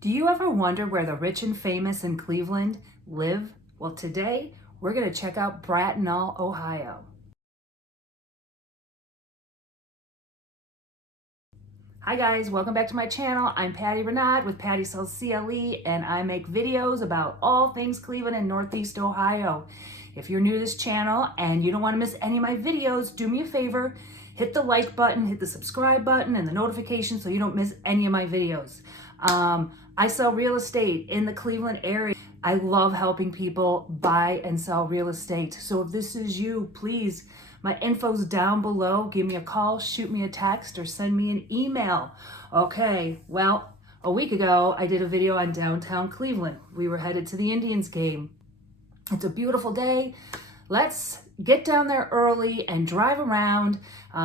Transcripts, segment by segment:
Do you ever wonder where the rich and famous in Cleveland live? Well, today we're going to check out Bratenahl, Ohio. Hi guys, welcome back to my channel. I'm Patty Renaud with Patty Sells CLE, and I make videos about all things Cleveland and Northeast Ohio. If you're new to this channel and you don't want to miss any of my videos, do me a favor, hit the like button, hit the subscribe button, and the notification so you don't miss any of my videos. I sell real estate in the Cleveland area. I love helping people buy and sell real estate. So if this is you, please, my info's down below. Give me a call, shoot me a text, or send me an email. Okay, well, a week ago, I did a video on downtown Cleveland. We were headed to the Indians game. It's a beautiful day. Let's get down there early and drive around.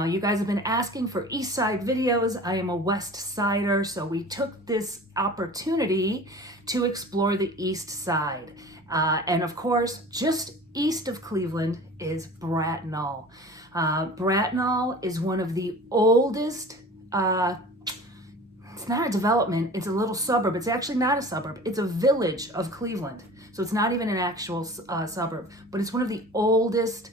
You guys have been asking for East Side videos. I am a West Sider, so we took this opportunity to explore the East Side. And of course, just east of Cleveland is Bratenahl. Bratenahl is one of the oldest, it's not a development, it's a little suburb. It's actually not a suburb, it's a village of Cleveland. So it's not even an actual suburb, but it's one of the oldest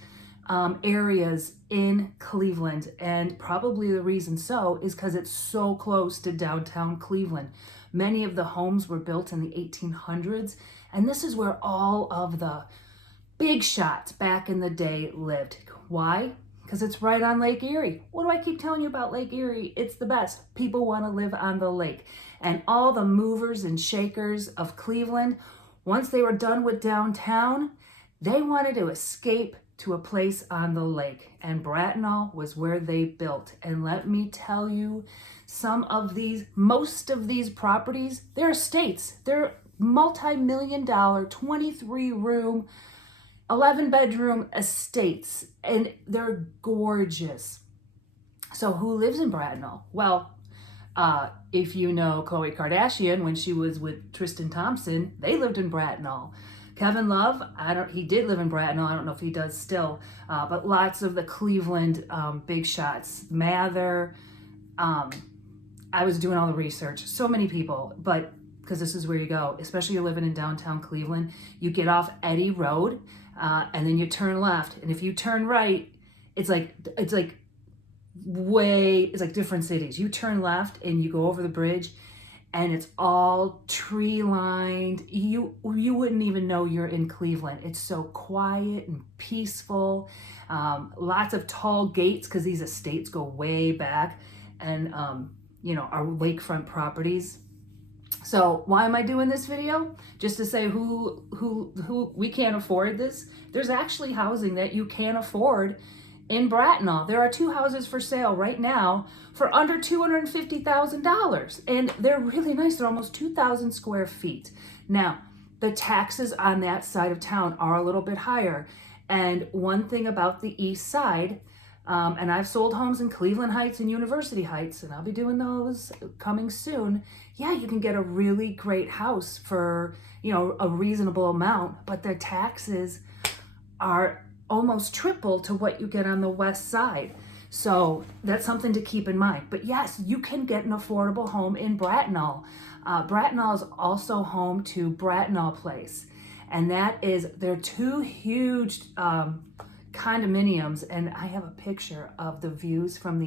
areas in Cleveland. And probably the reason so is because it's so close to downtown Cleveland. Many of the homes were built in the 1800s, and this is where all of the big shots back in the day lived. Why? Because it's right on Lake Erie. What do I keep telling you about Lake Erie? It's the best. People want to live on the lake. And all the movers and shakers of Cleveland, once they were done with downtown, they wanted to escape to a place on the lake. And Bratenahl was where they built. And let me tell you, most of these properties, they're estates. They're multi-million-dollar, 23-room, 11-bedroom estates. And they're gorgeous. So who lives in Bratenahl? Well, if you know Khloe Kardashian, when she was with Tristan Thompson, they lived in Bratenahl. Kevin Love, he did live in Bratenahl. I don't know if he does still, but lots of the Cleveland big shots. Mather, I was doing all the research. So many people, but because this is where you go, especially you're living in downtown Cleveland, you get off Eddy Road, and then you turn left. And if you turn right, it's like different cities. You turn left and you go over the bridge and it's all tree lined. You wouldn't even know you're in Cleveland. It's so quiet and peaceful. Lots of tall gates because these estates go way back, and our lakefront properties. So why am I doing this video? Just to say who we can't afford this. There's actually housing that you can afford in Bratenahl. There are 2 houses for sale right now for under $250,000, and they're really nice. They're almost 2,000 square feet. Now, the taxes on that side of town are a little bit higher. And one thing about the East Side, and I've sold homes in Cleveland Heights and University Heights, and I'll be doing those coming soon. Yeah, you can get a really great house for, a reasonable amount, but their taxes are almost triple to what you get on the west side. So that's something to keep in mind. But yes, you can get an affordable home in Bratenahl. Bratenahl is also home to Bratenahl Place. And they're 2 huge condominiums. And I have a picture of the views from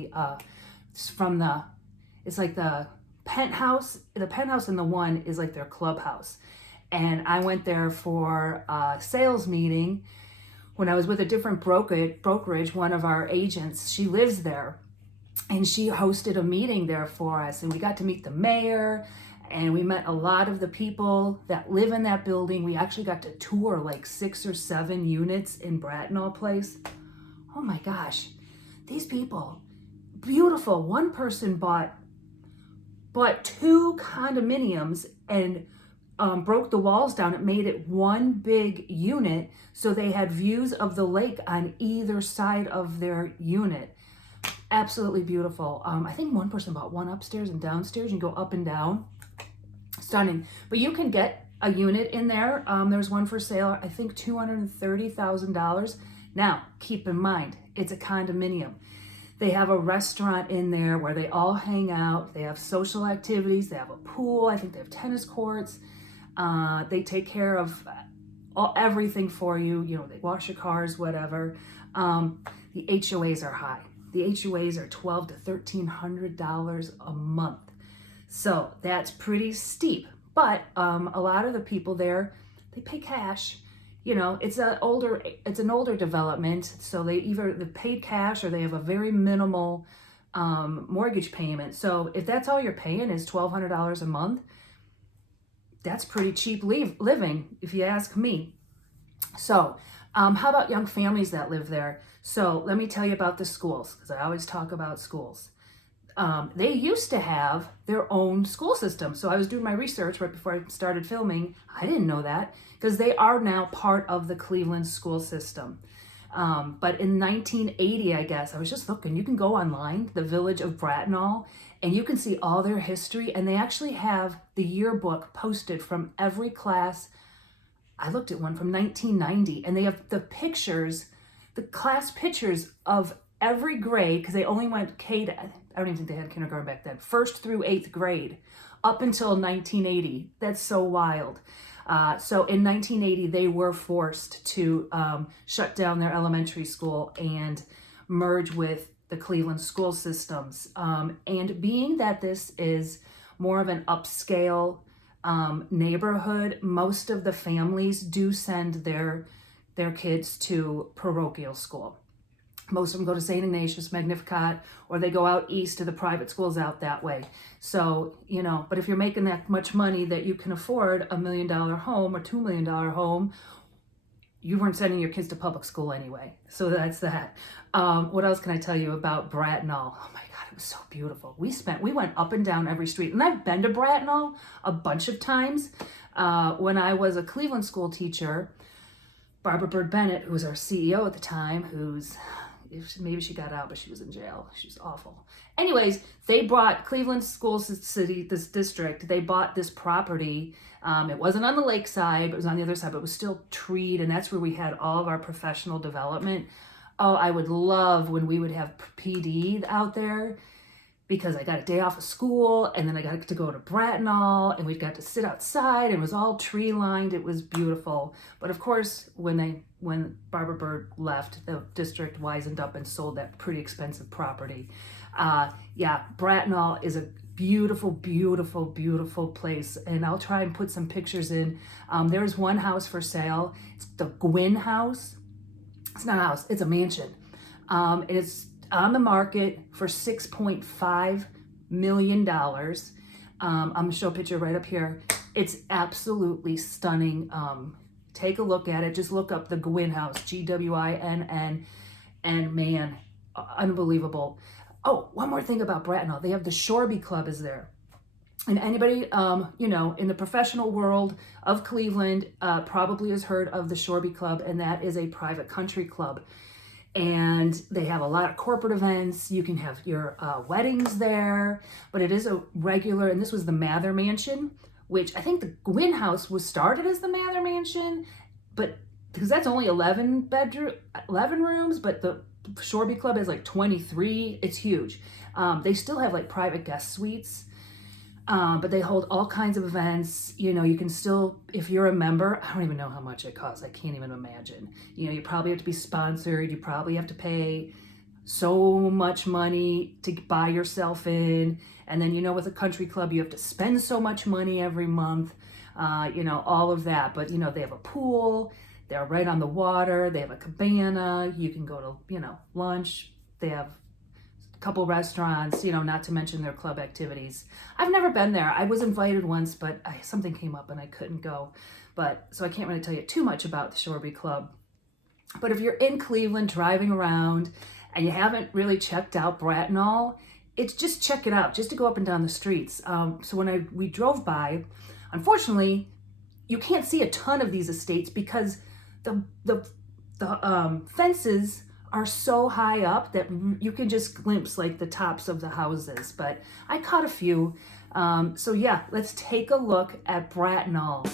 it's like the penthouse. The penthouse in the one is like their clubhouse. And I went there for a sales meeting when I was with a different brokerage. One of our agents, she lives there, and she hosted a meeting there for us, and we got to meet the mayor, and we met a lot of the people that live in that building. We actually got to tour like 6 or 7 units in Bratenahl Place. Oh my gosh, these people, beautiful. One person bought 2 condominiums and broke the walls down. It made it one big unit, so they had views of the lake on either side of their unit. Absolutely beautiful. I think one person bought one upstairs and downstairs. You go up and down. Stunning. But you can get a unit in there. There's one for sale, I think $230,000. Now, keep in mind, it's a condominium. They have a restaurant in there where they all hang out. They have social activities. They have a pool. I think they have tennis courts. They take care of everything for you. You know, they wash your cars, whatever. The HOAs are high. The HOAs are $1,200 to $1,300 a month. So that's pretty steep. But a lot of the people there, they pay cash. You know, it's an older development, so they either paid cash or they have a very minimal mortgage payment. So if that's all you're paying is $1,200 a month, that's pretty cheap living, if you ask me. So how about young families that live there? So let me tell you about the schools, because I always talk about schools. They used to have their own school system. So I was doing my research right before I started filming. I didn't know that, because they are now part of the Cleveland school system. But in 1980, I guess, I was just looking, you can go online, the village of Bratenahl, and you can see all their history. And they actually have the yearbook posted from every class. I looked at one from 1990, and they have the pictures, the class pictures of every grade, because they only went K to, I don't even think they had kindergarten back then, 1st through 8th grade, up until 1980. That's so wild. So in 1980, they were forced to shut down their elementary school and merge with the Cleveland school systems. And being that this is more of an upscale neighborhood, most of the families do send their kids to parochial school. Most of them go to St. Ignatius, Magnificat, or they go out east to the private schools out that way. So, you know, but if you're making that much money that you can afford $1 million home or $2 million home, you weren't sending your kids to public school anyway. So that's that. What else can I tell you about Bratenahl? Oh my God, it was so beautiful. We went up and down every street, and I've been to Bratenahl a bunch of times. When I was a Cleveland school teacher, Barbara Bird Bennett, who was our CEO at the time, maybe she got out, but she was in jail. She was awful. Anyways, they brought Cleveland School City, this district, they bought this property. It wasn't on the lakeside, but it was on the other side, but it was still treed, and that's where we had all of our professional development. Oh, I would love when we would have PD out there, because I got a day off of school, and then I got to go to Bratenahl, and we got to sit outside, and it was all tree lined. It was beautiful. But of course, when Barbara Bird left, the district wisened up and sold that pretty expensive property. Yeah, Bratenahl is a beautiful, beautiful, beautiful place, and I'll try and put some pictures in. There's one house for sale. It's the Gwynn House. It's not a house, it's a mansion. And it's on the market for $6.5 million. I'm gonna show a picture right up here. It's absolutely stunning. Take a look at it. Just look up the Gwynn House, Gwinn, and man, unbelievable. Oh, one more thing about Bratenahl. They have the Shorby Club is there. And anybody, you know, in the professional world of Cleveland probably has heard of the Shorby Club, and that is a private country club. And they have a lot of corporate events. You can have your weddings there, but it is a regular, and this was the Mather Mansion, which I think the Gwynn House was started as the Mather Mansion, but because that's only 11 rooms, but the Shorby Club has like 23. It's huge. They still have like private guest suites. But they hold all kinds of events. You know, you can still, if you're a member, I don't even know how much it costs. I can't even imagine. You know, you probably have to be sponsored. You probably have to pay so much money to buy yourself in. And then, you know, with a country club, you have to spend so much money every month, you know, all of that. But, you know, they have a pool. They're right on the water. They have a cabana. You can go to, you know, lunch. They have couple restaurants, you know, not to mention their club activities. I've never been there. I was invited once, but something came up and I couldn't go. But so I can't really tell you too much about the Shorby Club. But if you're in Cleveland driving around and you haven't really checked out Bratenahl, it's just check it out, just to go up and down the streets. So when we drove by, unfortunately, you can't see a ton of these estates because the fences are so high up that you can just glimpse like the tops of the houses, but I caught a few. So yeah, let's take a look at Bratenahl.